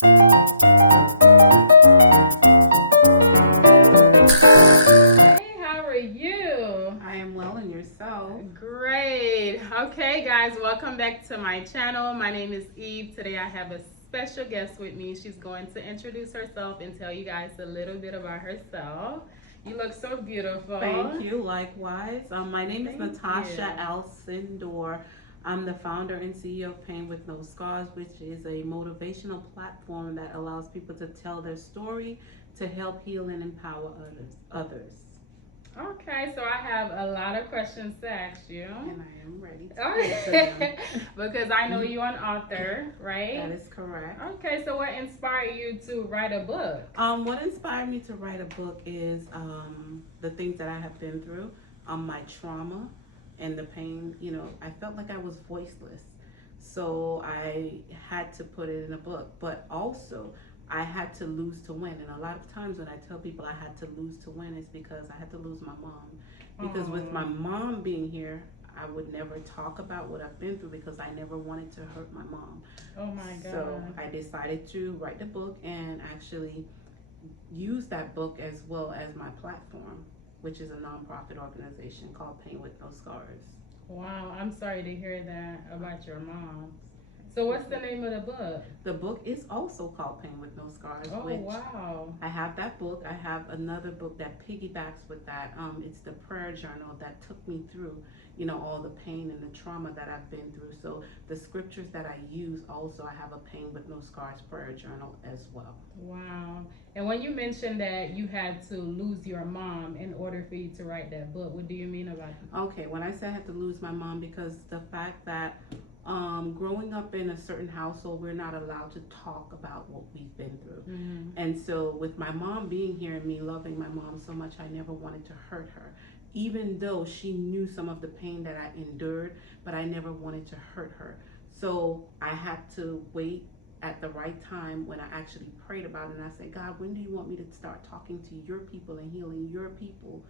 Hey, how are you? I am well, and yourself? Great. Okay, guys, welcome back to my channel. My name is Eve. Today I have a special guest with me. She's going to introduce herself and tell you guys a little bit about herself. You look so Thank beautiful. you. Likewise. My name is Thank Natacha you. Alcindor. I'm the founder and CEO of Pain with No Scars, which is a motivational platform that allows people to tell their story to help heal and empower others. Okay, so I have a lot of questions to ask you. And I am ready to answer them. Okay, because I know you're an author, That right? is correct. Okay, so what inspired you to write a book? What inspired me to write a book is the things that I have been through, my trauma and the pain. I felt like I was voiceless. So I had to put it in a book, but also I had to lose to win. And a lot of times when I tell people I had to lose to win, it's because I had to lose my mom. Because with my Oh, mom being here, I would never talk about what I've been through because I never wanted to hurt my mom. oh my So God. I decided to write the book and actually use that book as well as my platform, which is a nonprofit organization called Pain with No Scars. Wow, I'm sorry to hear that about your mom. So what's the name of the book? The book is also called Pain with No Scars, Oh which wow. I have that book. I have another book that piggybacks with that. It's the prayer journal that took me through, all the pain and the trauma that I've been through. So the scriptures that I use also, I have a Pain with No Scars prayer journal as well. Wow. And when you mentioned that you had to lose your mom in order for you to write that book, what do you mean about that? Okay, when I say I had to lose my mom, because the fact that growing up in a certain household, we're not allowed to talk about what we've been through. Mm-hmm. And so, with my mom being here and me loving my mom so much, I never wanted to hurt her. Even though she knew some of the pain that I endured, but I never wanted to hurt her. So, I had to wait at the right time when I actually prayed about it and I said, God, when do you want me to start talking to your people and healing your people?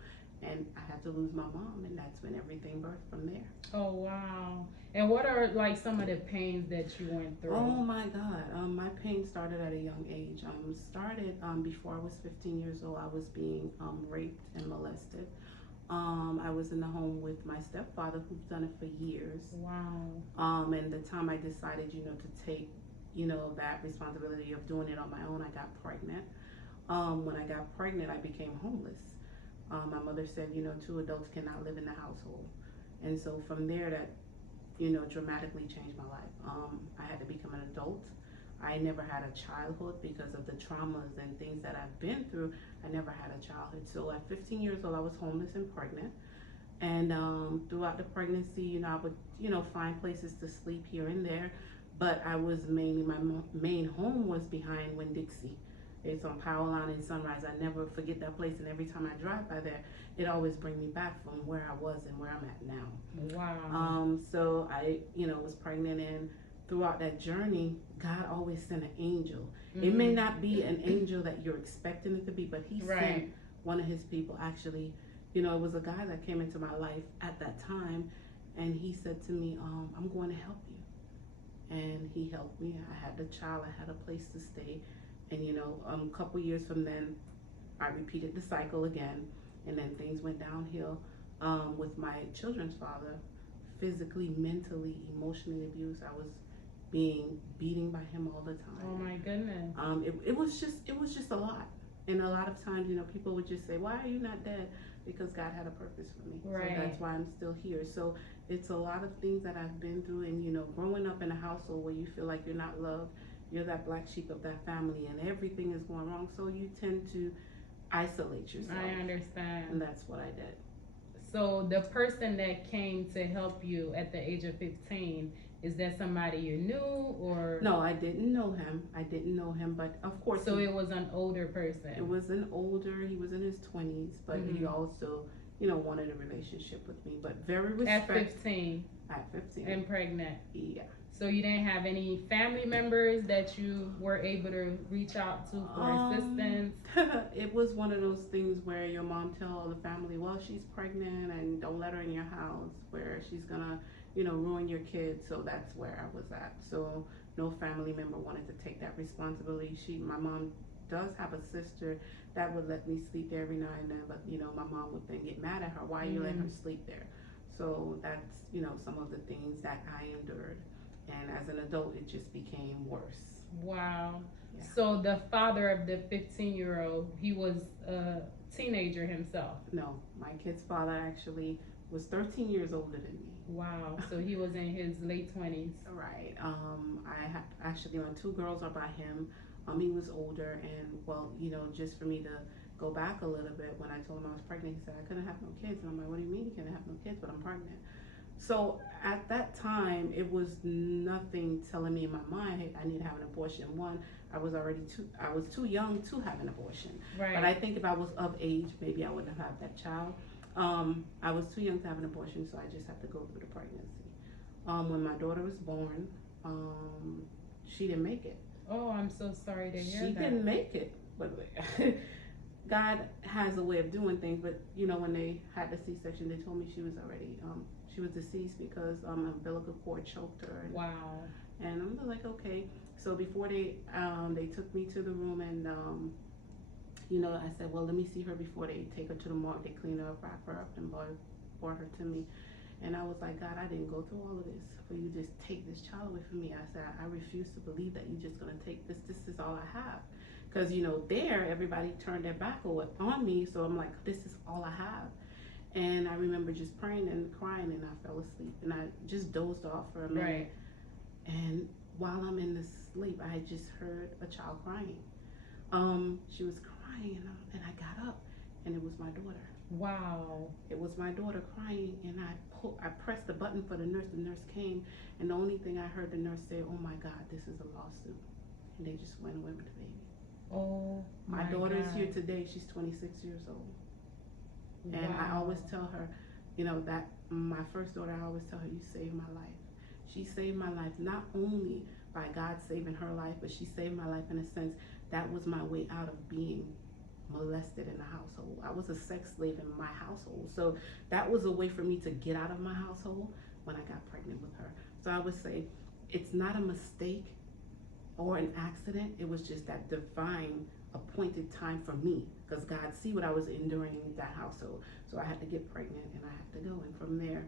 And I had to lose my mom, and that's when everything birthed from there. Oh wow. And what are like some of the pains that you went Oh through? my God, my pain started at a young age. Started before I was 15 years old. I was being raped and molested. I was in the home with my stepfather, who's done it for years. Wow. And the time I decided, to take, that responsibility of doing it on my own, I got pregnant. When I got pregnant, I became homeless. My mother said, two adults cannot live in the household. And so from there, that dramatically changed my life. I had to become an adult. I never had a childhood because of the traumas and things that I've been through. I never had a childhood. So at 15 years old, I was homeless and pregnant. And throughout the pregnancy, I would, find places to sleep here and there. But I was mainly, my main home was behind Winn-Dixie. It's on Power Line and Sunrise. I never forget that place. And every time I drive by there, it always brings me back from where I was and where I'm at now. Wow. So I, was pregnant, and throughout that journey, God always sent an angel. It may Mm-hmm. not be an angel that you're expecting it to be, but He sent Right. one of His people. Actually, it was a guy that came into my life at that time, and he said to me, "I'm going to help you." And he helped me. I had the child. I had a place to stay, and a couple years from then, I repeated the cycle again, and then things went downhill with my children's father, physically, mentally, emotionally abused. I was being beaten by him all the Oh time. my goodness. It was just a lot, and a lot of times, people would just say, "Why are you not dead?" Because God had a purpose for me. So Right. that's why I'm still here. So it's a lot of things that I've been through, and growing up in a household where you feel like you're not loved, you're that black sheep of that family, and everything is going wrong. So you tend to isolate I yourself, and understand. that's what I did. So the person that came to help you at the age of 15, is that somebody you knew or No, I didn't know him. I didn't know him, but of course so it was an older person? it was an older. He was in his 20s, but he Mm-hmm. also, wanted a relationship with me, but very At respect 15 at 15. and pregnant. Yeah. So you didn't have any family members that you were able to reach out to for Um, assistance? it was one of those things where your mom tell the family, well, she's pregnant and don't let her in your house where she's gonna, ruin your kids. So that's where I was at. So no family member wanted to take that responsibility. My mom does have a sister that would let me sleep there every now and then, but my mom would then get mad at her. Why you let her sleep there? So that's some of the things that I endured, and as an adult, it just became worse. Wow. Yeah. So the father of the 15-year-old, he was a teenager himself. No, my kid's father actually was 13 years older than me. Wow. So he was in his late 20s. Right. Actually, my two girls are by him. He was older, and well, just for me to go back a little bit, when I told him I was pregnant, he said I couldn't have no kids, and I'm like, what do you mean you can't have no kids? But I'm pregnant. So at that time, it was nothing telling me in my mind, hey, I need to have an abortion. One, I was too young to have an abortion. Right. But I think if I was of age, maybe I wouldn't have had that child. I was too young to have an abortion, so I just had to go through the pregnancy. When my daughter was born, she didn't make it. Oh, I'm so sorry to hear that. She didn't make it, but God has a way of doing things. But when they had the C-section, they told me she was already she was deceased because umbilical cord choked her. And, wow. And I'm like, okay. So before they took me to the room, and I said, well, let me see her before they take her to the morgue. They clean her up, wrap her up, and brought her to me. And I was like, God, I didn't go through all of this for you to just take this child away from me. I said, I refuse to believe that you're just going to take this. This is all I have. Because, there, everybody turned their back on me. So I'm like, this is all I have. And I remember just praying and crying, and I fell asleep. And I just dozed off for a minute. Right. And while I'm in this sleep, I just heard a child crying. She was crying, and I got up, and it was my daughter. Wow. It was my daughter crying, and I pressed the button for the nurse. The nurse came, and the only thing I heard the nurse say, oh my God, this is a lawsuit. And they just went away with the baby. Oh my daughter is here today. She's 26 years old. Wow. And I always tell her, that my first daughter, I always tell her, you saved my life. She saved my life, not only by God saving her life, but she saved my life in a sense that was my way out of being molested in the household. I was a sex slave in my household. So that was a way for me to get out of my household when I got pregnant with her. So I would say it's not a mistake or an accident. It was just that divine appointed time for me, because God see what I was enduring in that household. So I had to get pregnant, and I had to go. And from there,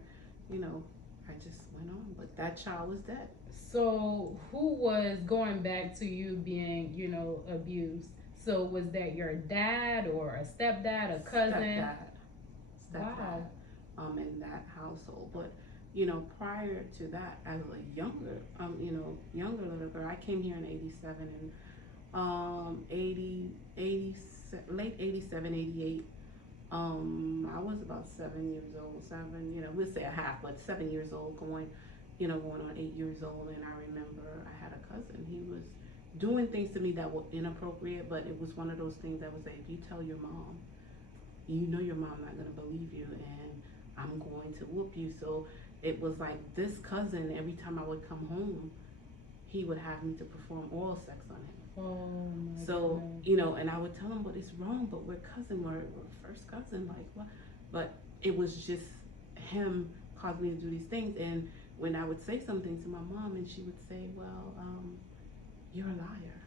I just went on. But that child was dead. So who was, going back to you being, abused? So was that your dad or a stepdad, a cousin? Stepdad. Wow. In that household. But, prior to that, as a younger little girl, I came here in 87, and late 87, 88, I was about 7 years old, we'll say a half, but 7 years old, going on 8 years old. And I remember I had a cousin. He was doing things to me that were inappropriate, but it was one of those things that was like, if you tell your mom, your mom not gonna believe you, and I'm going to whoop you. So it was like this cousin, every time I would come home, he would have me to perform oral sex on him. Oh, so goodness. And I would tell him, but it's wrong, but we're first cousin, like what? But it was just him causing me to do these things. And when I would say something to my mom, and she would say, well, you're a liar.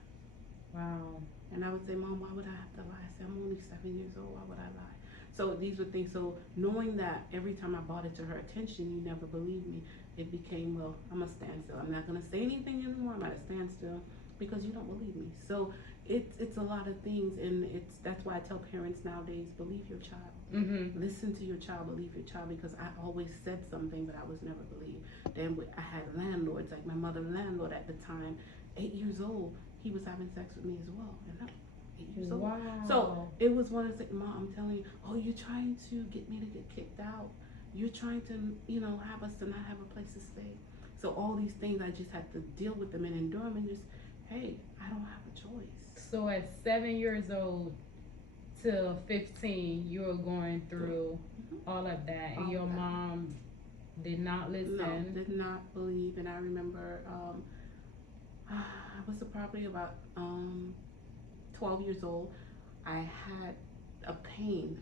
Wow. And I would say, Mom, why would I have to lie? I said, I'm only 7 years old, why would I lie? So these were things. So knowing that every time I brought it to her attention, you never believed me, it became, well, I'm a standstill. I'm not gonna say anything anymore. I'm at a standstill because you don't believe me. So it's a lot of things, and that's why I tell parents nowadays, believe your child. Mm-hmm. Listen to your child, believe your child, because I always said something, but I was never believed. Then I had landlords, like my mother landlord at the time, 8 years old, he was having sex with me as well, and I'm 8 years old. Wow. So it was one of the things, Mom, I'm telling you, oh, you're trying to get me to get kicked out. You're trying to, have us to not have a place to stay. So all these things, I just had to deal with them and endure them, and just, hey, I don't have a choice. So at 7 years old till 15, you were going through all of that, and your mom did not listen. No, did not believe. And I remember I was probably about 12 years old. I had a pain.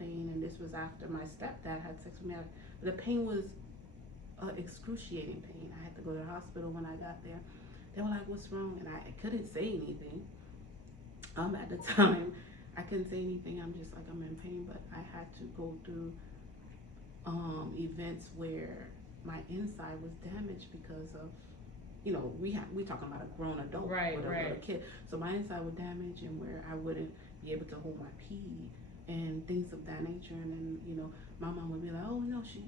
And this was after my stepdad had sex with me. The pain was excruciating pain. I had to go to the hospital when I got there. They were like, what's wrong? And I couldn't say anything. At the time, I couldn't say anything. I'm just like, I'm in pain, but I had to go through events where my inside was damaged because of, we talking about a grown adult Right, with a little right. kid. So my inside was damaged, and where I wouldn't be able to hold my pee and things of that nature. And then, my mom would be like, oh no, she's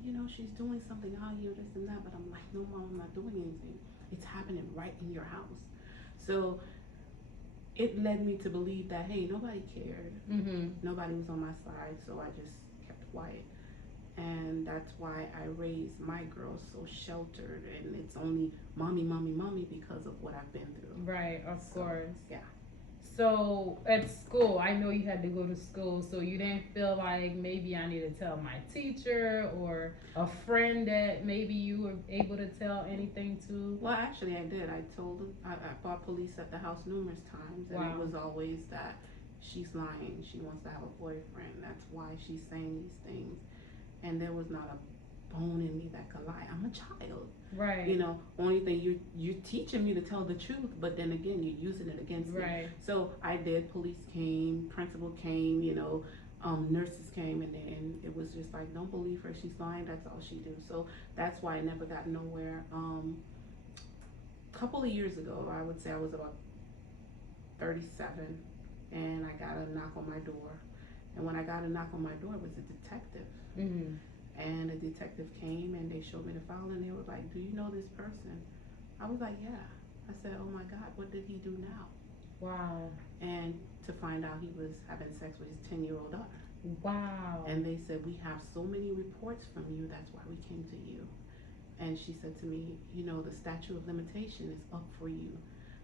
doing something out here, this and that. But I'm like, no, mom, I'm not doing anything. It's happening right in your house. So it led me to believe that, hey, nobody cared, Mm-hmm. nobody was on my side. So I just kept quiet. And that's why I raised my girls so sheltered, and it's only mommy, mommy, mommy because of what I've been through. Right, of So, course. yeah. So at school, I know you had to go to school, so you didn't feel like maybe I need to tell my teacher or a friend that maybe you were able to tell anything to? Well, actually, I did. I brought police at the house numerous times, and it Wow. was always that she's lying. She wants to have a boyfriend. That's why she's saying these things. And there was not a bone in me that could lie. I'm a child. Right. Only thing you're teaching me to tell the truth, but then again you're using it against me. Right. So I did. Police came, principal came, nurses came, and then it was just like, don't believe her. She's lying. That's all she do. So that's why I never got nowhere. Couple of years ago, I would say I was about 37, and I got a knock on my door. And when I got a knock on my door, it was a detective. Mm-hmm. And a detective came and they showed me the file, and they were like, do you know this person? I was like, yeah. I said, oh my God, what did he do now? Wow. And to find out he was having sex with his 10-year-old daughter. Wow. And they said, we have so many reports from you, that's why we came to you. And she said to me, the statute of limitation is up for you,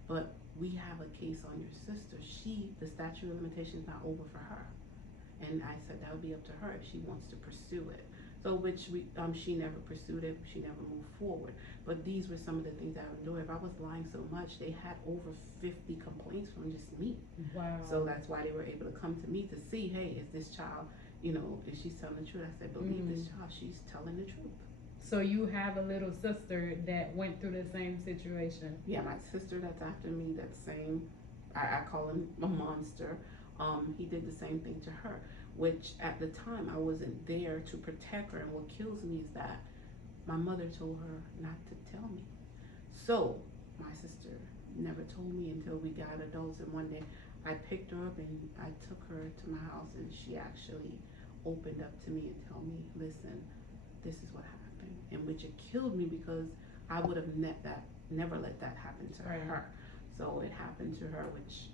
but we have a case on your sister. The statute of limitation is not over for her. And I said that would be up to her if she wants to pursue it. So she never pursued it. She never moved forward. But these were some of the things I would do. If I was lying so much, they had over 50 complaints from just me. Wow. So that's why they were able to come to me to see, hey, is this child, is she telling the truth? I said, believe this child. She's telling the truth. So you have a little sister that went through the same situation. Yeah, my sister that's after me, that same, I call him a monster. He did the same thing to her, which at the time I wasn't there to protect her. And what kills me is that my mother told her not to tell me. So my sister never told me until we got adults. And one day I picked her up and I took her to my house, and she actually opened up to me and told me, listen, this is what happened. And which it killed me because I would have never let that happen to her. So it happened to her, which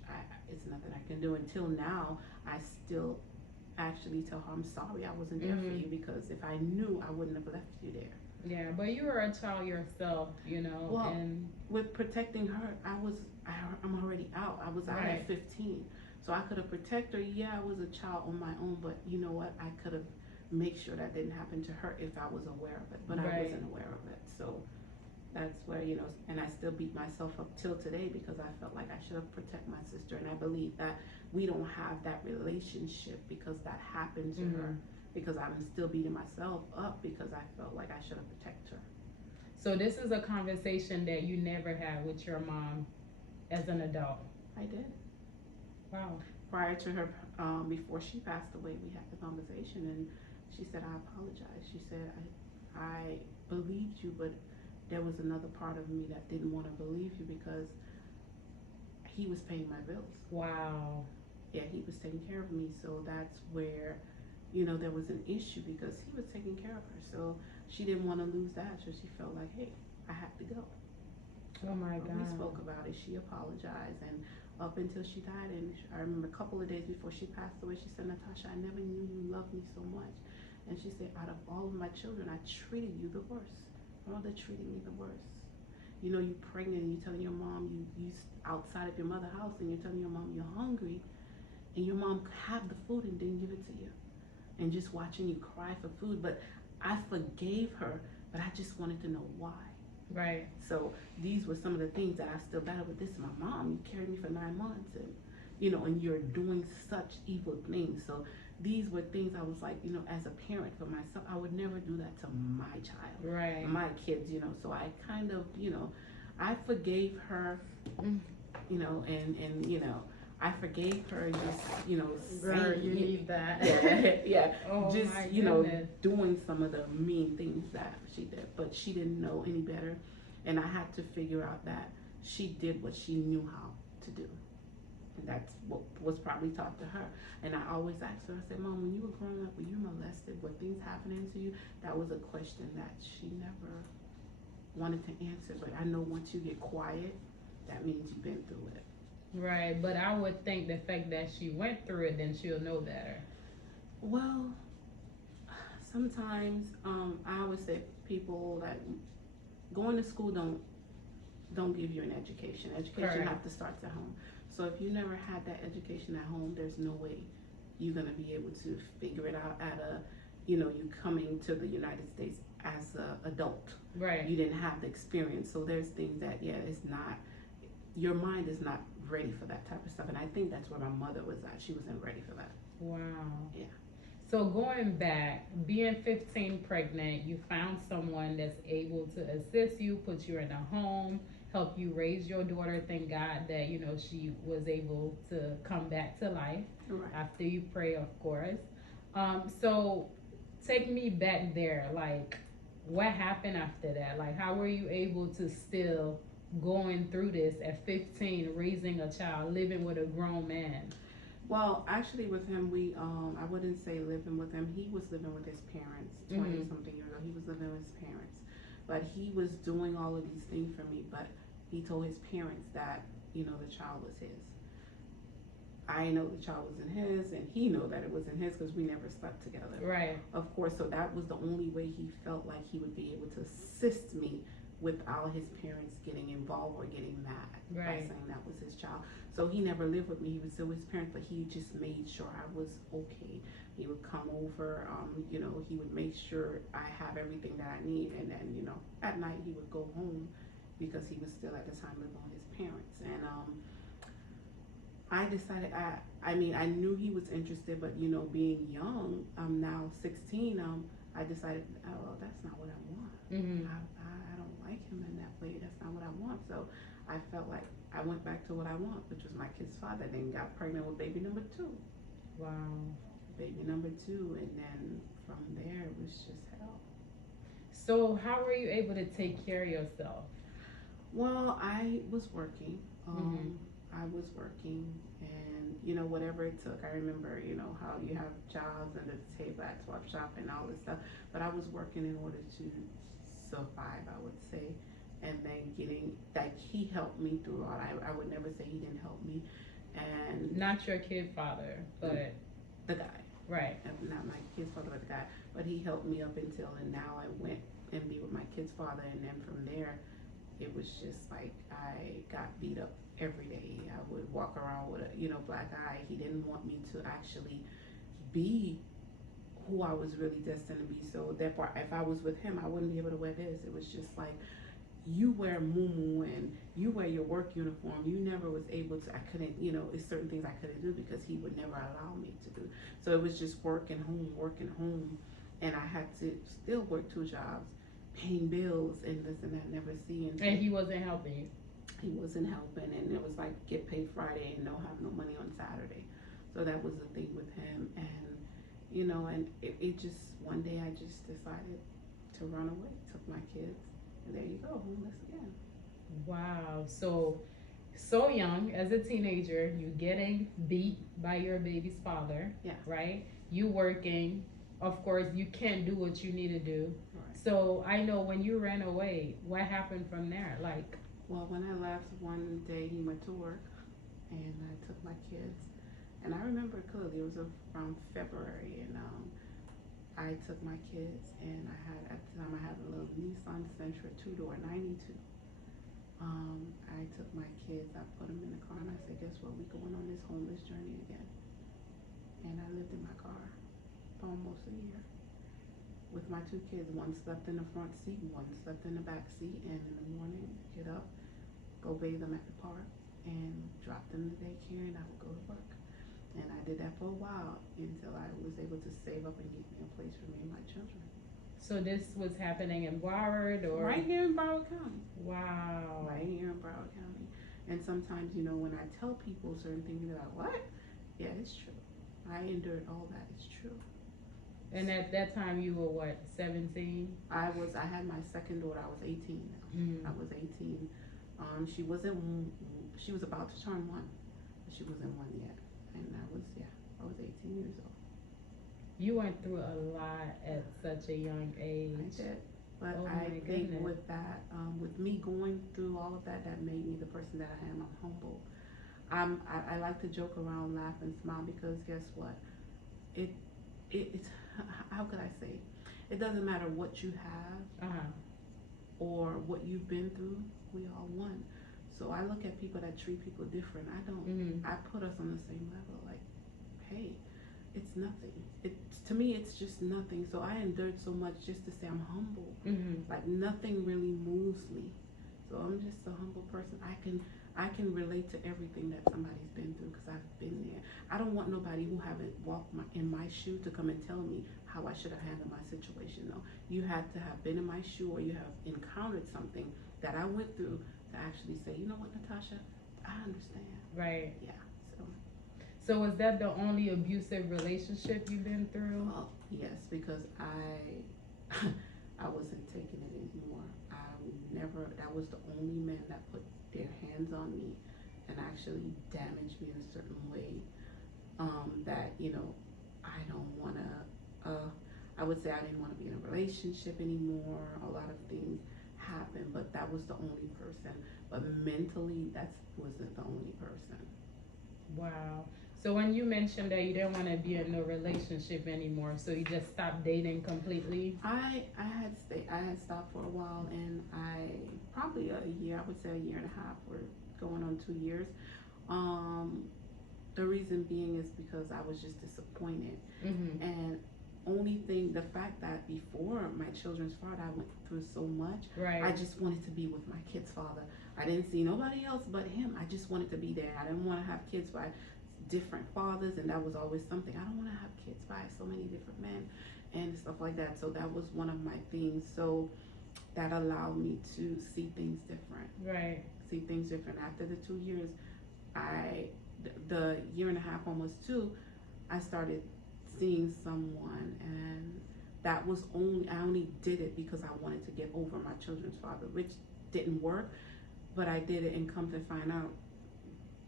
it's nothing I can do. Until now, I still actually tell her, I'm sorry I wasn't there for you, because if I knew, I wouldn't have left you there. Yeah, but you were a child yourself, Well, and with protecting her, I'm already out. I was out at 15. So I could have protected her. Yeah, I was a child on my own, but you know what? I could have made sure that didn't happen to her if I was aware of it, but I wasn't aware of it. So that's where, and I still beat myself up till today because I felt like I should have protected my sister. And I believe that we don't have that relationship because that happened to her, because I'm still beating myself up because I felt like I should have protected her. So this is a conversation that you never had with your mom as an adult? I did. Wow. Prior to her, before she passed away, we had the conversation, and she said, I apologize. She said, I believed you, but there was another part of me that didn't want to believe you because he was paying my bills. Wow. Yeah, he was taking care of me. So that's where, there was an issue because he was taking care of her. So she didn't want to lose that. So she felt like, hey, I have to go. Oh my God. We spoke about it. She apologized. And up until she died, and I remember a couple of days before she passed away, she said, Natasha, I never knew you loved me so much. And she said, out of all of my children, I treated you the worst. My mother treated me the worst. You pregnant and you're telling your mom you outside of your mother's house, and you're telling your mom you're hungry, and your mom have the food and didn't give it to you, and just watching you cry for food. But I forgave her, but I just wanted to know why. Right. So these were some of the things that I still battle with. This is my mom. You carried me for 9 months, and and you're doing such evil things. So these were things I was like, as a parent for myself, I would never do that to my child, right, my kids. So I kind of, I forgave her, Mm. I forgave her just, Girl, saying, you need that. yeah, yeah, Oh just, my goodness. doing some of the mean things that she did, but she didn't know any better, and I had to figure out that she did what she knew how to do. And that's what was probably taught to her. And I always asked her, I said, Mom, when you were growing up, were you molested? Were things happening to you? That was a question that she never wanted to answer. But I know once you get quiet, that means you've been through it. Right, but I would think the fact that she went through it, then she'll know better. Well, sometimes I always say people that going to school don't give you an education. Education Correct. have to start at home. So if you never had that education at home, there's no way you're gonna be able to figure it out at a, you coming to the United States as a adult. Right. You didn't have the experience. So there's things that, yeah, it's not, your mind is not ready for that type of stuff. And I think that's where my mother was at. She wasn't ready for that. Wow. Yeah. So going back, being 15 pregnant, you found someone that's able to assist you, put you in a home, help you raise your daughter. Thank God that, she was able to come back to life Right. after you pray, of course. So take me back there. Like, what happened after that? Like, how were you able to still going through this at 15, raising a child, living with a grown man? Well, actually, with him, I wouldn't say living with him. He was living with his parents 20 something years ago. He was living with his parents. But he was doing all of these things for me. But he told his parents that, the child was his. I know the child wasn't his, and he knew that it wasn't his because we never slept together. Right. Of course, so that was the only way he felt like he would be able to assist me without his parents getting involved or getting mad by saying that was his child. So he never lived with me. He was still with his parents, but he just made sure I was okay. He would come over, he would make sure I have everything that I need, and then, at night he would go home because he was still at the time living with his parents. And I decided, I knew he was interested, but being young, I'm now 16, I decided, oh, that's not what I want. I don't like him in that way. That's not what I want. So I felt like I went back to what I want, which was my kid's father. Then got pregnant with baby number 2. Wow. Baby number 2, and then from there it was just hell. So how were you able to take care of yourself? Well, I was working. I was working, and whatever it took. I remember, how you have jobs under the table at Swap Shop and all this stuff. But I was working in order to survive, I would say, and then getting like he helped me throughout. I would never say he didn't help me, and not your kid father, but the guy, right? Not my kid's father, but the guy. But he helped me up until, and now I went and be with my kid's father, and then from there, it was just like I got beat up every day. I would walk around with a black eye. He didn't want me to actually be who I was really destined to be. So therefore, if I was with him, I wouldn't be able to wear this. It was just like, you wear muumuu and you wear your work uniform. You never was able to. I couldn't. It's certain things I couldn't do because he would never allow me to do. So it was just work and home, and I had to still work 2 jobs, paying bills and this and that. Never seeing. And he wasn't helping you. He wasn't helping, and it was like get paid Friday and don't have no money on Saturday. So that was the thing with him, and and it just one day I just decided to run away. Took my kids, and there you go, homeless again. Wow. So young as a teenager, you getting beat by your baby's father. Yeah. Right. You working. Of course, you can't do what you need to do. Right. So I know when you ran away, what happened from there? Like. Well, when I left one day, he went to work, and I took my kids, and I remember clearly it was around February, and I took my kids, and at the time I had a little Nissan Sentra 2-door 92. I took my kids, I put them in the car, and I said, guess what? We going on this homeless journey again. And I lived in my car for almost a year with my 2 kids. One slept in the front seat, one slept in the back seat, and in the morning, get up, go bathe them at the park, and drop them to daycare, and I would go to work. And I did that for a while until I was able to save up and get me a place for me and my children. So this was happening in Broward or? Right here in Broward County. Wow. Right here in Broward County. And sometimes, you know, when I tell people certain things, they're like, what? Yeah, it's true. I endured all that. It's true. And at that time you were what, 17? I had my second daughter. I was 18 now. I was 18. She was about to turn 1, but she wasn't 1 yet. And I was 18 years old. You went through a lot at such a young age. I did. But Oh I my think goodness. with that, with me going through all of that, that made me the person that I am. I'm humble. I like to joke around, laugh, and smile because guess what? It, it's, how could I say? It doesn't matter what you have Uh-huh. or what you've been through, we all one. So I look at people that treat people different. I don't. I put us on the same level. Like, hey, it's nothing. It's to me, it's just nothing. So I endured so much just to say I'm humble. Like nothing really moves me. So I'm just a humble person. I can relate to everything that somebody's been through because I've been there. I don't want nobody who haven't walked in my shoe to come and tell me how I should have handled my situation. No, you had to have been in my shoe or you have encountered something that I went through to actually say, you know what, Natasha, I understand. Right. Yeah. So was that the only abusive relationship you've been through? Yes, because I wasn't taking it anymore. That was the only man that put their hands on me and actually damaged me in a certain way, that, you know, I don't want to, I would say I didn't want to be in a relationship anymore. A lot of things happened, but that was the only person. But mentally, that wasn't the only person. Wow. So when you mentioned that you didn't want to be in no relationship anymore, so you just stopped dating completely? I had stopped for a while, and probably a year, I would say a year and a half, or going on 2 years. The reason being is because I was just disappointed. And the fact that before my children's father, I went through so much. Right. I just wanted to be with my kid's father. I didn't see nobody else but him. I just wanted to be there. I didn't want to have kids by different fathers, and that was always something. I don't want to have kids by so many different men and stuff like that. So that was one of my things. So that allowed me to see things different. Right. See things different. After the 2 years, the year and a half, almost 2, I started seeing someone, and I only did it because I wanted to get over my children's father, which didn't work, but I did it, and come to find out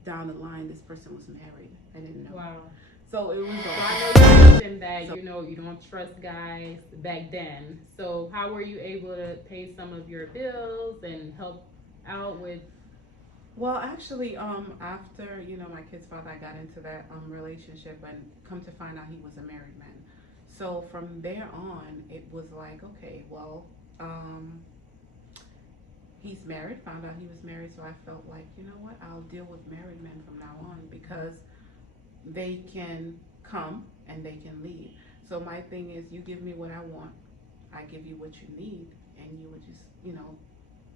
down the line, this person was married. I didn't know. Wow. So it was. So I know you mentioned that you know you don't trust guys back then. So how were you able to pay some of your bills and help out with? Well, actually, after my kid's father, I got into that relationship, and come to find out he was a married man. So from there on, it was like, okay, well, he's married. Found out he was married, so I felt like, you know what, I'll deal with married men from now on because they can come and they can leave. So my thing is, you give me what I want, I give you what you need, and you would just,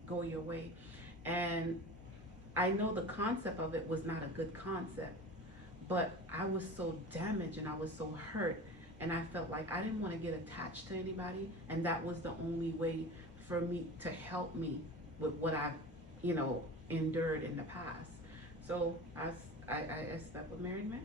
go your way. And I know the concept of it was not a good concept, but I was so damaged and I was so hurt, and I felt like I didn't want to get attached to anybody, and that was the only way for me to help me with what I've, endured in the past. So I slept with married men.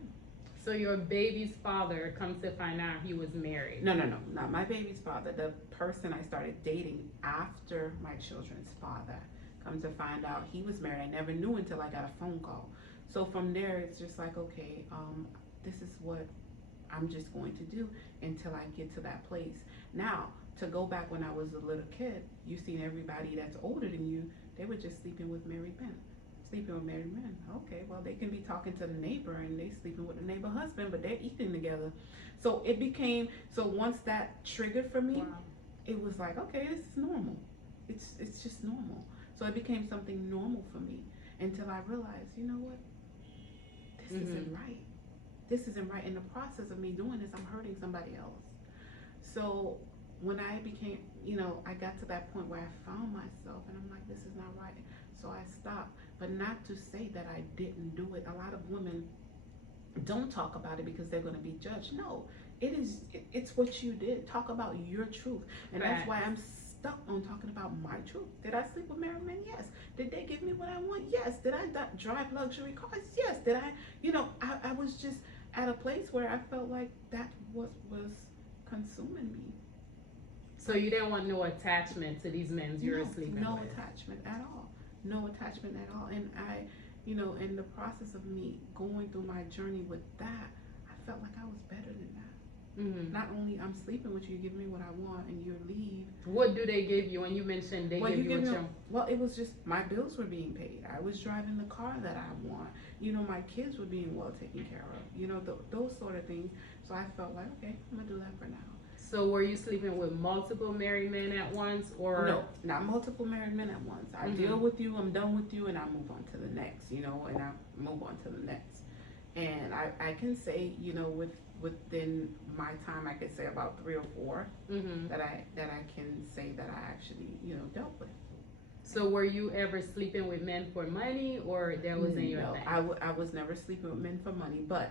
So your baby's father comes to find out he was married. No, not my baby's father. The person I started dating after my children's father. Come to find out he was married. I never knew until I got a phone call. So from there, it's just like, okay, this is what I'm just going to do until I get to that place. Now, to go back when I was a little kid, you seen everybody that's older than you, they were just sleeping with married men. Sleeping with married men. Okay, well, they can be talking to the neighbor and they sleeping with the neighbor husband, but they're eating together. So it became, once that triggered for me, Wow. It was like, okay, this is normal. It's just normal. So it became something normal for me until I realized, you know what? This isn't right. This isn't right. In the process of me doing this, I'm hurting somebody else. So when I became, I got to that point where I found myself and I'm like, this is not right. So I stopped. But not to say that I didn't do it. A lot of women don't talk about it because they're going to be judged. No, it's what you did. Talk about your truth. And that's Facts. why I'm stuck on talking about my truth. Did I sleep with married men? Yes. Did they give me what I want? Yes. Did I drive luxury cars? Yes. Did I, I was just at a place where I felt like that was consuming me. So you didn't want no attachment to these men you were sleeping No with. attachment at all. No attachment at all. And I, in the process of me going through my journey with that, I felt like I was better than that. Mm-hmm. Not only I'm sleeping with you, you give me what I want, and you leave. What do they give you when you mentioned they give you what you? Well, it was just my bills were being paid. I was driving the car that I want. My kids were being well taken care of. Those sort of things. So I felt like, okay, I'm gonna do that for now. So were you sleeping with multiple married men at once, or no, not multiple married men at once. I deal with you, I'm done with you, and I move on to the next. And I move on to the next. And I can say, within my time, I could say about 3 or 4 that I can say that I actually dealt with. So were you ever sleeping with men for money, or that wasn't your thing? I was never sleeping with men for money, but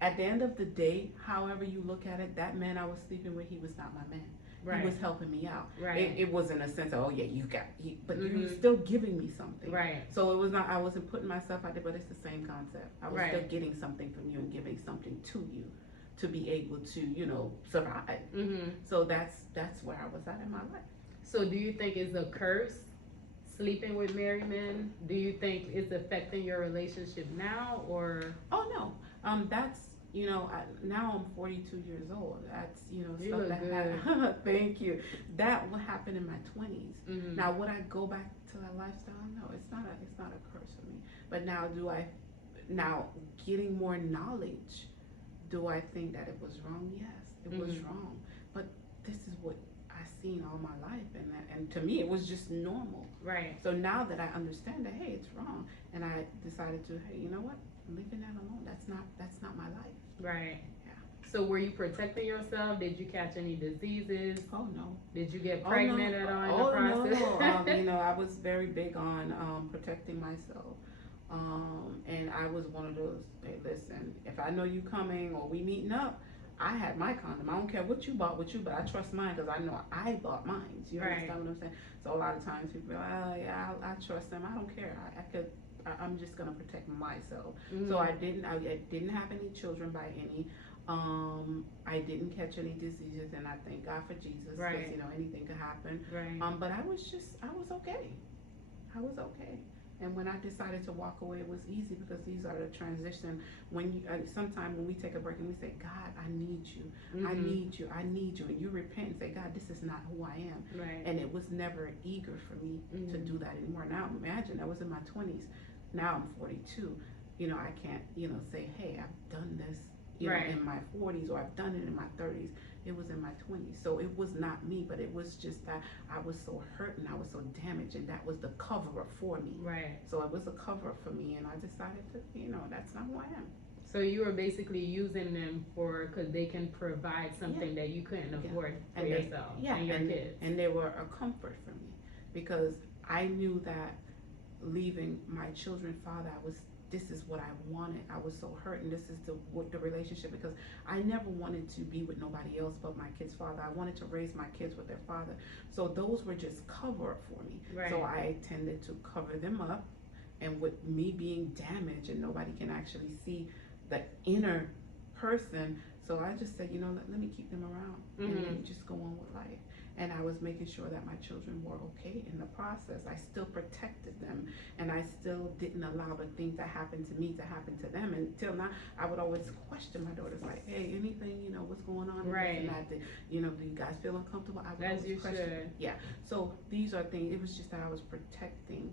at the end of the day, however you look at it, that man I was sleeping with, he was not my man. Right. He was helping me out. Right. It wasn't a sense of, oh yeah, but you were still giving me something. Right. So it was not, I wasn't putting myself out there, but it's the same concept. I was still getting something from you and giving something to you to be able to, survive. So that's where I was at in my life. So do you think it's a curse, sleeping with married men? Do you think it's affecting your relationship now, or? Oh no, that's now I'm 42 years old. That's you stuff look that good. Thank you. That what happened in my 20s. Now would I go back to that lifestyle? No, it's not a curse for me. But now getting more knowledge, do I think that it was wrong? Yes, it was wrong. But this is what I've seen all my life, and to me it was just normal. Right. So now that I understand that, hey, it's wrong, and I decided to, hey, you know what? I'm leaving that alone. That's not my life. Right. Yeah. So were you protecting yourself? Did you catch any diseases? Oh no. Did you get pregnant at all in the process? No. I was very big on protecting myself. And I was one of those, hey, listen, if I know you coming or we meeting up, I had my condom. I don't care what you bought with you, but I trust mine because I know I bought mine. You understand what I'm saying? So a lot of times people are, oh yeah, I trust them. I don't care. I'm just gonna protect myself. So I didn't have any children by any. I didn't catch any diseases, and I thank God for Jesus, because anything could happen. Right. But I was okay. I was okay. And when I decided to walk away, it was easy because these are the transition. When sometimes when we take a break and we say, God, I need you, I need you, I need you, and you repent and say, God, this is not who I am. Right. And it was never eager for me to do that anymore. Now imagine, I was in my 20s. Now I'm 42. I can't, say, hey, I've done this, in my 40s, or I've done it in my 30s. It was in my 20s. So it was not me, but it was just that I was so hurt and I was so damaged, and that was the cover up for me. Right. So it was a cover up for me, and I decided to, that's not who I am. So you were basically using them because they can provide something that you couldn't afford for yourself and your kids. And they were a comfort for me, because I knew that leaving my children father, this is what I wanted. I was so hurt, and this is the relationship, because I never wanted to be with nobody else but my kid's father. I wanted to raise my kids with their father. So those were just cover up for me. Right. So I tended to cover them up, and with me being damaged and nobody can actually see the inner person, so I just said, let me keep them around and then just go on with life. And I was making sure that my children were okay in the process. I still protected them, and I still didn't allow the things that happened to me to happen to them. Until now, I would always question my daughters, like, hey, anything, what's going on? Right. And that, do you guys feel uncomfortable? I would As always you question. should. Yeah. So these are things, it was just that I was protecting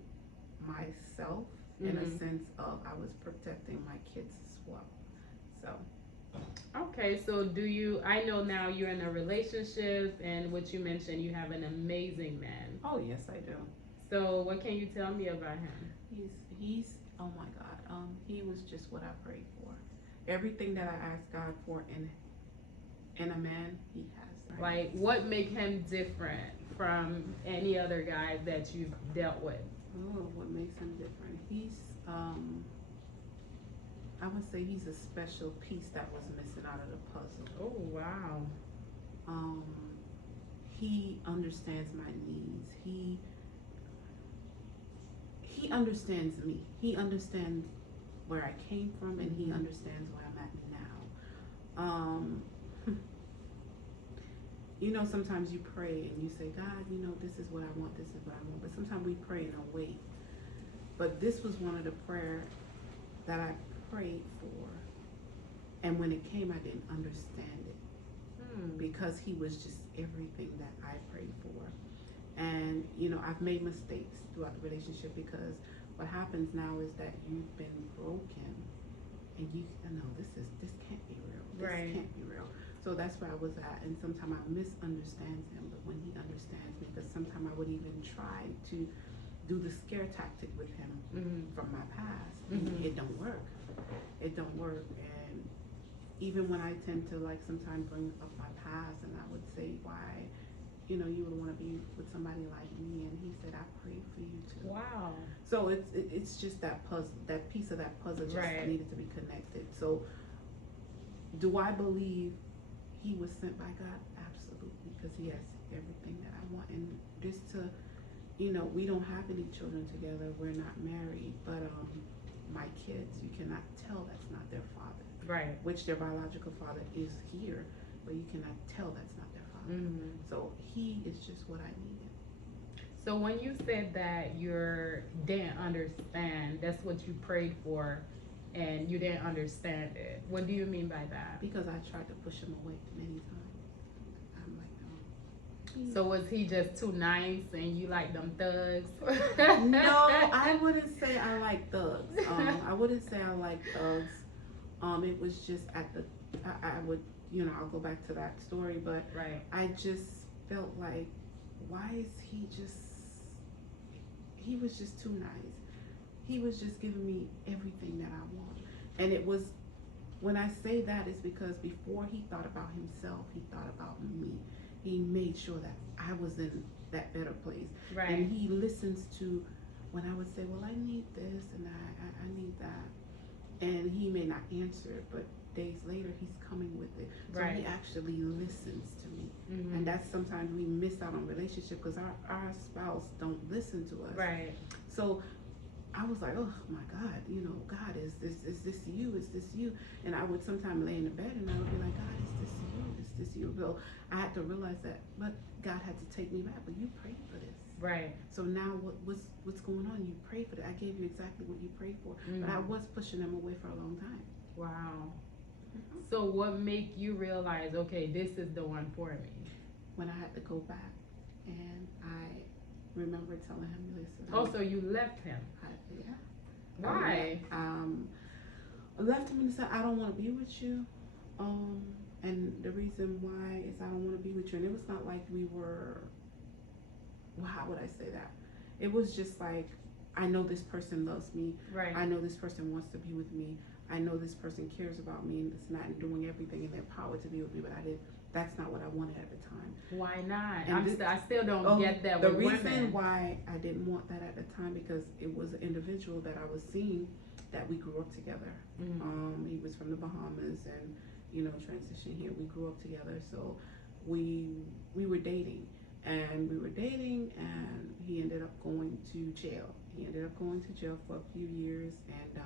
myself in a sense of I was protecting my kids as well. So. Okay, so I know now you're in a relationship, and what you mentioned, you have an amazing man. Oh yes, I do. So what can you tell me about him? He's oh my God, he was just what I prayed for. Everything that I asked God for in a man, he has. Like, what make him different from any other guy that you've dealt with? Oh, what makes him different? I would say he's a special piece that was missing out of the puzzle. Oh, wow. Um, he understands my needs. He understands me. He understands where I came from, and he understands where I'm at now. You know, sometimes you pray and you say, God, you know, this is what I want, this is what I want. But sometimes we pray and wait. But this was one of the prayer that I prayed for. And when it came, I didn't understand it. Because he was just everything that I prayed for. And, you know, I've made mistakes throughout the relationship, because what happens now is that you've been broken and you know, this can't be real. This can't be real. So that's where I was at, and sometimes I misunderstand him, but when he understands me, because sometimes I would even try to do the scare tactic with him from my past. It don't work. It don't work. And even when I tend to like sometimes bring up my past, and I would say, why, you know, you would want to be with somebody like me, and he said, I prayed for you too. Wow. So it's just that puzzle, that piece of that puzzle just needed to be connected. So do I believe he was sent by God? Absolutely, because he has everything that I want. And just to, you know, we don't have any children together. We're not married, but my kids, you cannot tell that's not their father. Right. Which their biological father is here, but you cannot tell that's not their father. So he is just what I needed. So when you said that you didn't understand, that's what you prayed for, and you didn't understand it. What do you mean by that? Because I tried to push him away many times. I'm like, no. So was he just too nice and you like them thugs? No, I wouldn't say I like thugs. I wouldn't say I like thugs. It was just I would, you know, I'll go back to that story, but I just felt like, why is he was just too nice. He was just giving me everything that I want. And it was, when I say that, it's because before he thought about himself, he thought about me. He made sure that I was in that better place. Right. And he listens to when I would say, well, I need this and I need that. And he may not answer it, but days later he's coming with it. So he actually listens to me. And that's sometimes we miss out on relationship, because our spouse don't listen to us. Right. So I was like, oh my God, you know, God, is this you? Is this you? And I would sometimes lay in the bed and I would be like, God, is this you? Is this you? So I had to realize that, but God had to take me back. But you prayed for this. Right. So now what's going on? You prayed for that. I gave you exactly what you prayed for. But I was pushing them away for a long time. Wow. So what made you realize, okay, this is the one for me? When I had to go back, and I remember telling him, listen. Oh, so you left him? Yeah. Why? I left him and said, I don't want to be with you. And the reason why is I don't want to be with you. And it was not like we were, well, how would I say that? It was just like, I know this person loves me. Right. I know this person wants to be with me. I know this person cares about me and it's not doing everything in their power to be with me, but that's not what I wanted at the time. Why not? And I still don't get that the with reason women. why I didn't want that at the time, because it was an individual that I was seeing that we grew up together. He was from the Bahamas and, you know, transitioned here. We grew up together, so we were dating. And he ended up going to jail. He ended up going to jail for a few years, and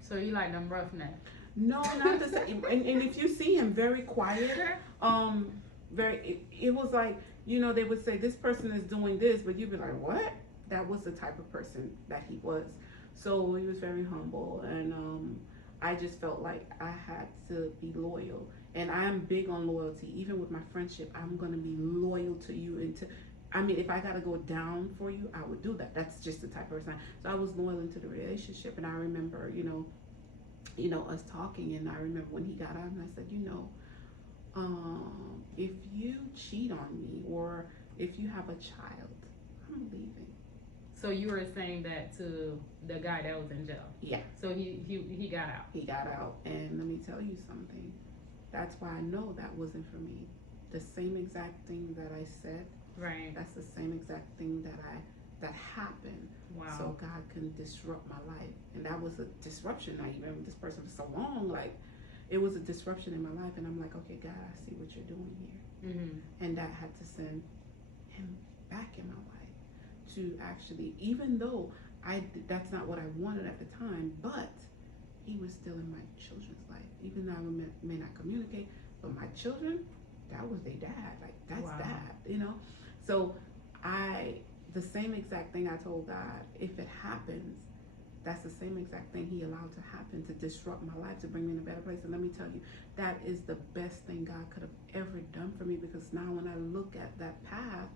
so you like them roughnecks? No, not the same. And if you see him, very quiet. It was like, you know, they would say this person is doing this, but you'd be like, what? That was the type of person that he was. So he was very humble, and I just felt like I had to be loyal. And I'm big on loyalty. Even with my friendship, I'm gonna be loyal to you. I mean, if I gotta go down for you, I would do that. That's just the type of person. So I was loyal into the relationship, and I remember, you know, us talking, and I remember when he got out, and I said, you know, if you cheat on me or if you have a child, I'm leaving. So you were saying that to the guy that was in jail? Yeah. So he got out. He got out, and let me tell you something. That's why I know that wasn't for me. The same exact thing that I said. Right. That's the same exact thing that happened. Wow. So God can disrupt my life. And that was a disruption. Now, you've been with this person for so long. Like, it was a disruption in my life. And I'm like, okay, God, I see what you're doing here. And that had to send him back in my life to actually, even though that's not what I wanted at the time, but he was still in my children's life. Even though I may not communicate, but my children, that was their dad. Like, that's dad, you know? So the same exact thing I told God, if it happens, that's the same exact thing he allowed to happen to disrupt my life, to bring me in a better place. And let me tell you, that is the best thing God could have ever done for me, because now when I look at that path,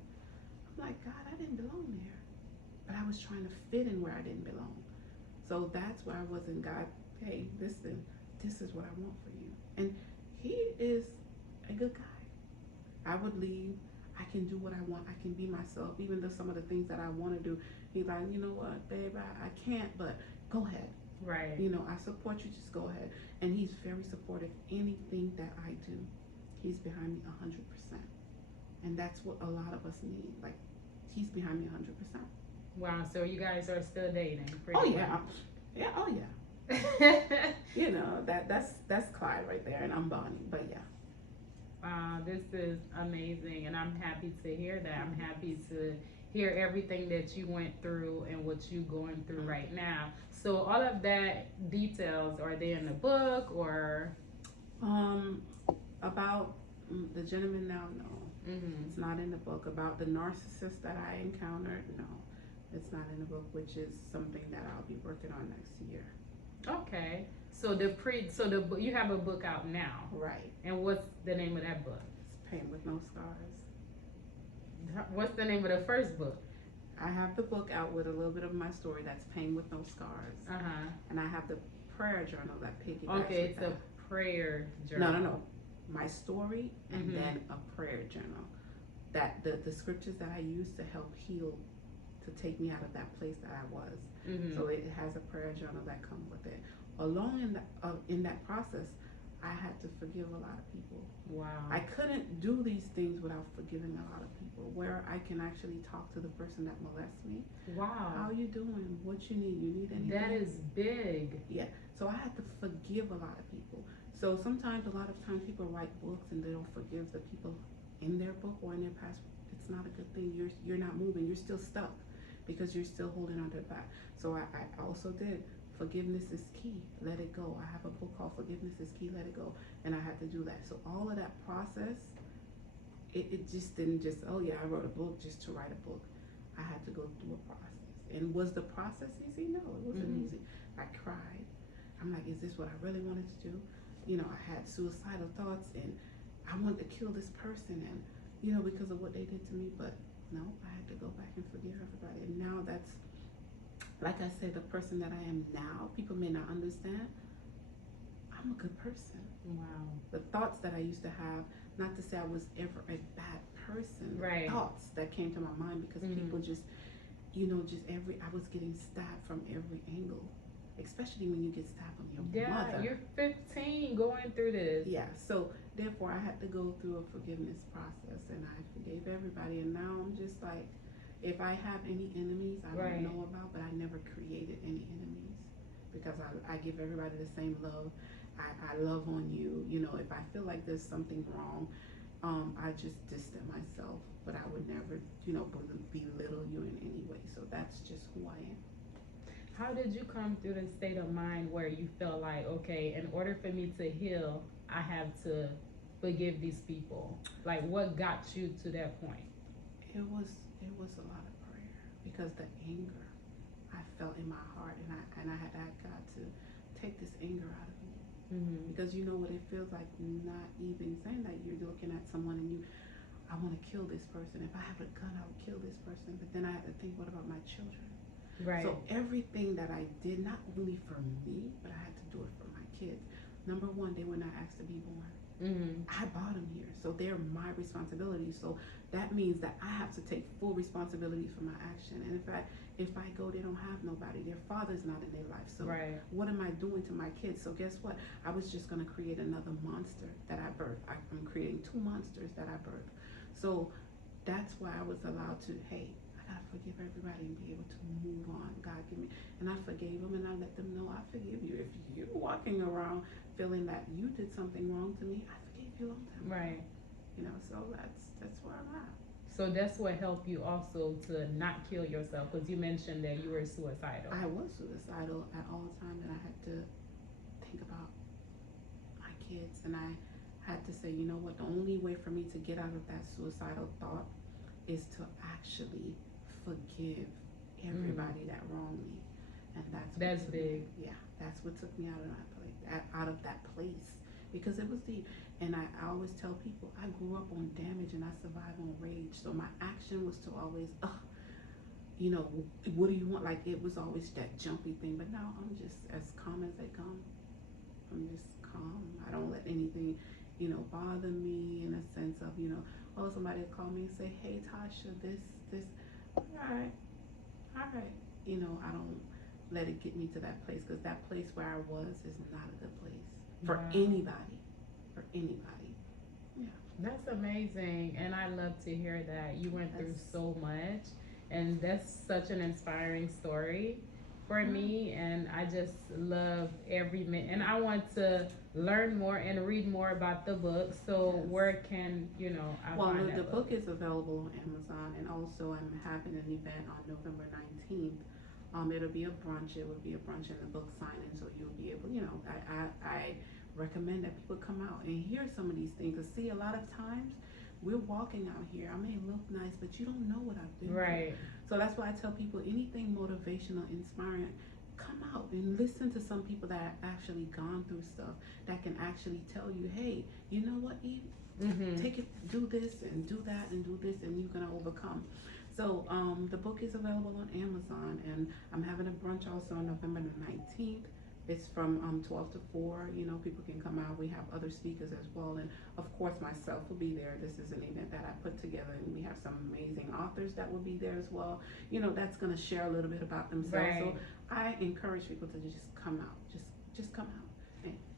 I'm like, God, I didn't belong there. But I was trying to fit in where I didn't belong. So that's where I was in God. Hey, listen, this is what I want for you. And he is a good guy. I would leave. I can do what I want. I can be myself. Even though some of the things that I want to do, he's like, you know what, babe, I can't, but go ahead. Right. You know, I support you. Just go ahead. And he's very supportive. Anything that I do, he's behind me 100%. And that's what a lot of us need. Like, he's behind me 100%. Wow. So you guys are still dating? Oh yeah. Yeah. Oh yeah. You know, that's Clyde right there, and I'm Bonnie. But yeah. Wow, this is amazing, and I'm happy to hear that. I'm happy to hear everything that you went through and what you're going through right now. So all of that details, are they in the book or? About the gentleman now, no. It's not in the book. About the narcissist that I encountered, no. It's not in the book, which is something that I'll be working on next year. Okay. So you have a book out now. Right. And what's the name of that book? It's Pain with No Scars. What's the name of the first book? I have the book out with a little bit of my story. That's Pain with No Scars. And I have the prayer journal that piggybacks. Okay, it's a prayer journal. No. My story and then a prayer journal. That the scriptures that I use to help heal, to take me out of that place that I was. So it has a prayer journal that comes with it. Along in that process, I had to forgive a lot of people. Wow. I couldn't do these things without forgiving a lot of people, where I can actually talk to the person that molests me. Wow. How you doing? What you need? You need anything? That is big. Yeah. So I had to forgive a lot of people. So sometimes, a lot of times, people write books and they don't forgive the people in their book or in their past. It's not a good thing. You're not moving. You're still stuck because you're still holding on to the back. So I also did. Forgiveness is key. Let it go. I have a book called Forgiveness is Key. Let it go. And I had to do that. So all of that process, it just didn't just, oh yeah, I wrote a book just to write a book. I had to go through a process. And was the process easy? No, it wasn't easy. I cried. I'm like, is this what I really wanted to do? You know, I had suicidal thoughts and I wanted to kill this person, and you know, because of what they did to me. But no, I had to go back and forgive everybody. And now that's, like I said, the person that I am now, people may not understand. I'm a good person. Wow. The thoughts that I used to have, not to say I was ever a bad person. Right. The thoughts that came to my mind, because people just, you know, I was getting stabbed from every angle. Especially when you get stabbed on your mother. Yeah, you're 15 going through this. Yeah, so therefore I had to go through a forgiveness process, and I forgave everybody. And now I'm just like, if I have any enemies, I don't know about, but I never created any enemies, because I give everybody the same love. I love on you. You know, if I feel like there's something wrong, I just distance myself, but I would never, you know, belittle you in any way. So that's just who I am. How did you come through the state of mind where you felt like, okay, in order for me to heal, I have to forgive these people? Like, what got you to that point? It was a lot of prayer, because the anger I felt in my heart, and I had asked God to take this anger out of me. Because you know what it feels like, not even saying that you're looking at someone and I want to kill this person. If I have a gun, I would kill this person. But then I had to think, what about my children? Right. So everything that I did, not only for me, but I had to do it for my kids. Number one, they were not asked to be born. I brought them here, so they're my responsibility. So that means that I have to take full responsibility for my action. And if I go, they don't have nobody. Their father's not in their life. So what am I doing to my kids? So guess what? I was just gonna create another monster that I birthed. I'm creating two monsters that I birthed. So that's why I was allowed to, hey, I gotta forgive everybody and be able to move on. God give me, and I forgave them, and I let them know I forgive you. If you're walking around feeling that you did something wrong to me, I forgave you a long time ago. Right. You know, so that's where I'm at. So that's what helped you also to not kill yourself, because you mentioned that you were suicidal. I was suicidal at all times, and I had to think about my kids, and I had to say, you know what, the only way for me to get out of that suicidal thought is to actually forgive everybody that wronged me, and That's big. Yeah, that's what took me out of that place, because it was deep. And I always tell people I grew up on damage and I survived on rage, so my action was to always, you know, what do you want? Like, it was always that jumpy thing. But now I'm just as calm as they come. I'm just calm. I don't let anything, you know, bother me, in a sense of, you know, oh, somebody will call me and say, hey, Tasha, this, all right, you know, I don't let it get me to that place, because that place where I was is not a good place for anybody, yeah. That's amazing, and I love to hear that you went through so much, and that's such an inspiring story for me, and I just love every minute, and I want to learn more and read more about the book. So where can, you know, I find that the book is available on Amazon, and also I'm having an event on November 19th. It'll be a brunch. It will be a brunch and the book signing, so you'll be able, you know, I recommend that people come out and hear some of these things. Cause see, a lot of times we're walking out here. I may look nice, but you don't know what I've been through. So that's why I tell people, anything motivational, inspiring, come out and listen to some people that have actually gone through stuff, that can actually tell you, hey, you know what, Eve? Take it, do this and do that and do this, and you're gonna overcome. So the book is available on Amazon, and I'm having a brunch also on November the 19th. It's from 12 to 4. You know, people can come out. We have other speakers as well, and of course myself will be there. This is an event that I put together, and we have some amazing authors that will be there as well. You know, that's gonna share a little bit about themselves. So I encourage people to just come out. Just come out.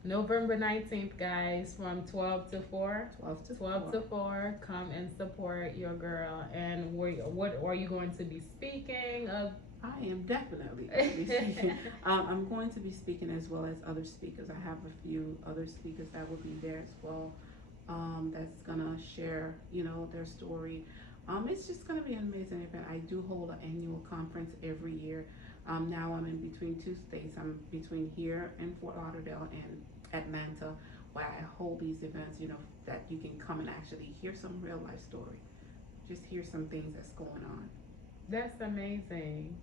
November 19th, guys, from 12 to 4. 12 to 4. Come and support your girl. And what are you going to be speaking of? I am definitely going to be speaking. I'm going to be speaking as well as other speakers. I have a few other speakers that will be there as well. That's gonna share, you know, their story. It's just gonna be an amazing event. I do hold an annual conference every year. Now I'm in between two states. I'm between here in Fort Lauderdale and Atlanta, where I hold these events, you know, that you can come and actually hear some real life story. Just hear some things that's going on. That's amazing.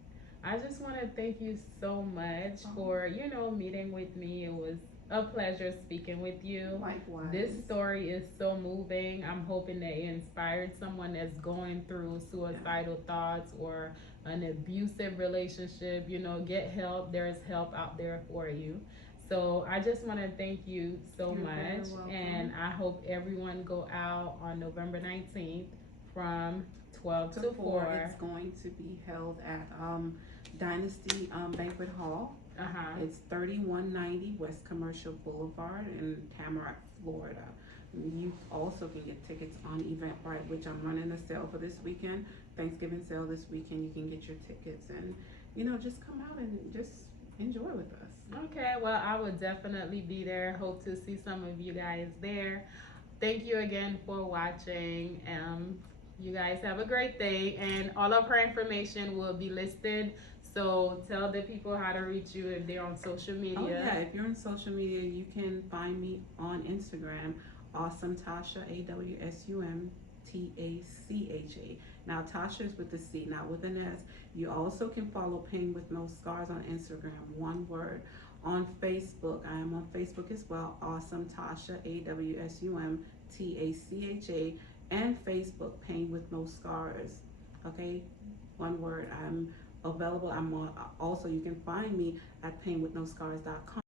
I just want to thank you so much for, you know, meeting with me. It was a pleasure speaking with you. Likewise. This story is so moving. I'm hoping that it inspired someone that's going through suicidal thoughts or an abusive relationship. You know, get help. There's help out there for you. So I just want to thank you so much, and I hope everyone go out on November 19th from 12 to 4. It's going to be held at Dynasty Banquet Hall. It's 3190 West Commercial Boulevard in Tamarack, Florida. You also can get tickets on Eventbrite, which I'm running a sale for this weekend, Thanksgiving sale this weekend. You can get your tickets, and you know, just come out and just enjoy with us. Okay, well, I will definitely be there. Hope to see some of you guys there. Thank you again for watching. You guys have a great day, and all of her information will be listed. So tell the people how to reach you if they're on social media. Oh yeah, if you're on social media, you can find me on Instagram, Awesome Tasha, AWSUMTACHA. Now Tasha is with the C, not with an S. You also can follow Pain with No Scars on Instagram, one word. On Facebook, I am on Facebook as well, Awesome Tasha, AWSUMTACHA, and Facebook, Pain with No Scars. Okay, one word. I'm available. I'm on, also you can find me at painwithnoscars.com.